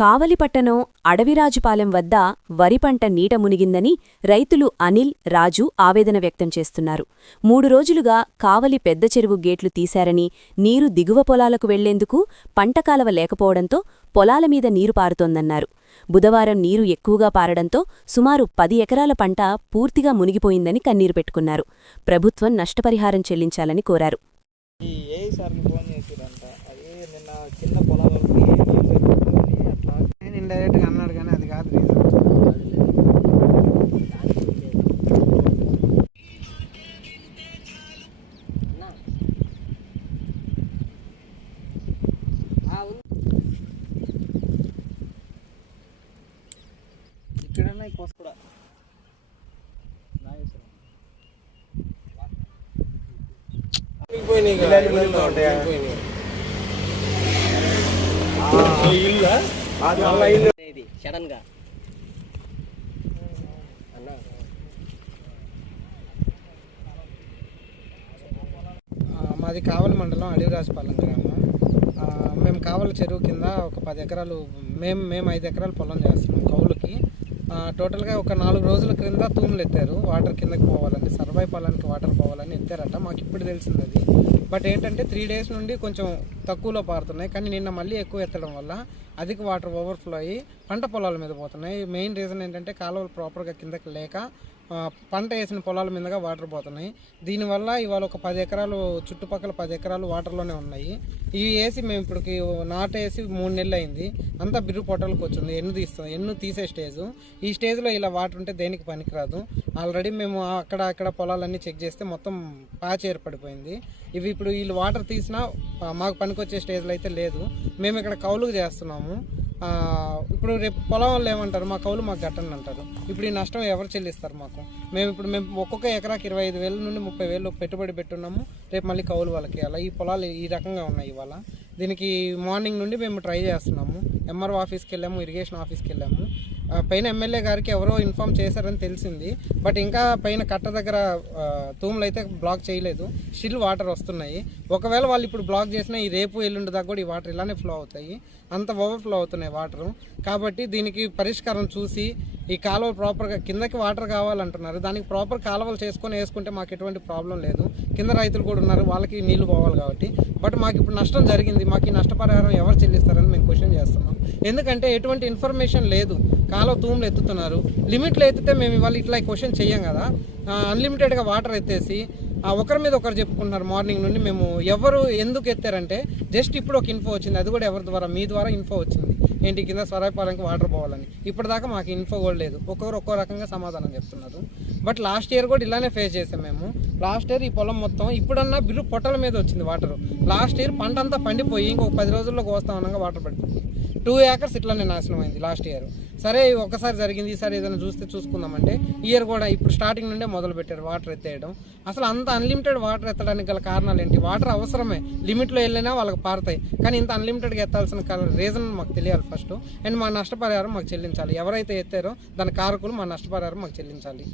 కావలిపట్టణం అడవిరాజుపాలెం వద్ద వరి పంట నీట మునిగిందని రైతులు అనిల్, రాజు ఆవేదన వ్యక్తం చేస్తున్నారు. 3 రోజులుగా కావలి పెద్ద చెరువు గేట్లు తీశారని, నీరు దిగువ పొలాలకు వెళ్లేందుకు పంటకాలవ లేకపోవడంతో పొలాలమీద నీరు పారుతోందన్నారు. బుధవారం నీరు ఎక్కువగా పారడంతో సుమారు 10 ఎకరాల పంట పూర్తిగా మునిగిపోయిందని కన్నీరు పెట్టుకున్నారు. ప్రభుత్వం నష్టపరిహారం చెల్లించాలని కోరారు. ఇండైరెక్ట్గా అన్నాడు కానీ అది కాదు రీజన్. ఇక్కడన్నా కోస కూడా సడన్ గా మాది కావలి మండలం అడవిరాజుపాలెం గ్రామం. మేము కావలి చెరువు కింద ఒక 10 ఎకరాలు మేము 5 ఎకరాలు పొలం చేస్తున్నాం కౌలుకి. టోటల్గా ఒక 4 రోజుల క్రింద తూములు ఎత్తారు. వాటర్ కిందకి పోవాలని, సర్వై పొలానికి వాటర్ పోవాలని ఎత్తారట. మాకు ఇప్పుడు తెలిసింది అది. బట్ ఏంటంటే 3 డేస్ నుండి కొంచెం తక్కువలో పారుతున్నాయి, కానీ నిన్న మళ్ళీ ఎక్కువ ఎత్తడం వల్ల అధిక వాటర్ ఓవర్ఫ్లో అయ్యి పంట పొలాల మీద పోతున్నాయి. మెయిన్ రీజన్ ఏంటంటే కాలువలు ప్రాపర్గా కిందకి లేక పంట వేసిన పొలాల మీదుగా వాటర్ పోతున్నాయి. దీనివల్ల ఇవాళ ఒక 10 ఎకరాలు, చుట్టుపక్కల 10 ఎకరాలు వాటర్లోనే ఉన్నాయి. ఇవి వేసి మేము ఇప్పటికి నాటేసి 3 నెలలు అయింది. అంతా బిర్రు పొట్టలకు వచ్చింది. ఎన్ను తీసే స్టేజ్. ఈ స్టేజ్లో ఇలా వాటర్ ఉంటే దేనికి పనికిరాదు. ఆల్రెడీ మేము అక్కడ పొలాలన్నీ చెక్ చేస్తే మొత్తం పాచి ఏర్పడిపోయింది. ఇవి ఇప్పుడు వీళ్ళు వాటర్ తీసినా మాకు పనికొచ్చే స్టేజ్లో అయితే లేదు. మేము ఇక్కడ కౌలుకు చేస్తున్నాము. ఇప్పుడు రేపు పొలం వాళ్ళు ఏమంటారు, మా కౌలు మాకు గట్టండి అంటారు. ఇప్పుడు ఈ నష్టం ఎవరు చెల్లిస్తారు మాకు? మేము ఒక్కొక్క ఎకరాకి 25,000 నుండి 30,000 పెట్టుబడి పెట్టున్నాము. రేపు మళ్ళీ కౌలు వాళ్ళకి అలా ఈ పొలాలు ఈ రకంగా ఉన్నాయి. ఇవాళ దీనికి మార్నింగ్ నుండి మేము ట్రై చేస్తున్నాము. ఎంఆర్ఓ ఆఫీస్కి వెళ్ళాము, ఇరిగేషన్ ఆఫీస్కి వెళ్ళాము. పైన ఎమ్మెల్యే గారికి ఎవరో ఇన్ఫామ్ చేశారని తెలిసింది. బట్ ఇంకా పైన కట్ట దగ్గర తూములు అయితే బ్లాక్ చేయలేదు. స్టిల్ వాటర్ వస్తున్నాయి. ఒకవేళ వాళ్ళు ఇప్పుడు బ్లాక్ చేసినా ఈ రేపు ఎల్లుండి దాకా కూడా ఈ వాటర్ ఇలానే ఫ్లో అవుతాయి. అంత ఓవర్ఫ్లో అవుతున్నాయి వాటరు. కాబట్టి దీనికి పరిష్కారం చూసి ఈ కాలువ ప్రాపర్గా కిందకి వాటర్ కావాలంటున్నారు. దానికి ప్రాపర్ కాలువలు చేసుకొని వేసుకుంటే మాకు ఎటువంటి ప్రాబ్లం లేదు. కింద రైతులు కూడా ఉన్నారు, వాళ్ళకి నీళ్లు పోవాలి కాబట్టి. బట్ మాకు ఇప్పుడు నష్టం జరిగింది. మాకు ఈ నష్టపరిహారం ఎవరు చెల్లిస్తారని మేము క్వశ్చన్ చేస్తున్నాం. ఎందుకంటే ఎటువంటి ఇన్ఫర్మేషన్ లేదు. కాలువ తూములు ఎత్తుతున్నారు. లిమిట్లో ఎత్తితే మేము ఇవాళ ఇట్లా క్వశ్చన్ చెయ్యం కదా. అన్లిమిటెడ్గా వాటర్ ఎత్తేసి ఒకరి మీద ఒకరు చెప్పుకుంటున్నారు. మార్నింగ్ నుండి మేము ఎవరు ఎందుకు ఎత్తారంటే జస్ట్ ఇప్పుడు ఒక ఇన్ఫో వచ్చింది. అది కూడా ఎవరి ద్వారా, మీ ద్వారా ఇన్ఫో వచ్చింది. ఏంటి కింద సరాయిపాలెంకి వాటర్ పోవాలని. ఇప్పటిదాకా మాకు ఇన్ఫో కూడా లేదు. ఒక్కొక్క రకంగా సమాధానం చెప్తున్నారు. బట్ లాస్ట్ ఇయర్ కూడా ఇలానే ఫేస్ చేసాం మేము. లాస్ట్ ఇయర్ ఈ పొలం మొత్తం ఇప్పుడన్నా బిర్రు పొట్టల మీద వచ్చింది వాటర్. లాస్ట్ ఇయర్ పంట అంతా పండిపోయి ఇంకొక 10 రోజుల్లో కోస్తామనగా వాటర్ పడిపోయింది. 2 ఏకర్స్ ఇట్లానే నాశనం అయింది లాస్ట్ ఇయర్. సరే ఒకసారి జరిగింది, ఈసారి ఏదైనా చూసుకుందామంటే ఇయర్ కూడా ఇప్పుడు స్టార్టింగ్ నుండే మొదలు పెట్టారు వాటర్ ఎత్తేయడం. అసలు అంత అన్లిమిటెడ్ వాటర్ ఎత్తడానికి గల కారణాలు ఏంటి? వాటర్ అవసరమే, లిమిట్లో వెళ్ళినా వాళ్ళకి పారుతాయి. కానీ ఇంత అన్లిమిటెడ్గా ఎత్తాల్సిన రీజన్ మాకు తెలియాలి ఫస్ట్. అండ్ మా నష్టపరిహారం మాకు చెల్లించాలి. ఎవరైతే ఎత్తారో దాని కారకులు మా నష్టపరిహారం మాకు చెల్లించాలి.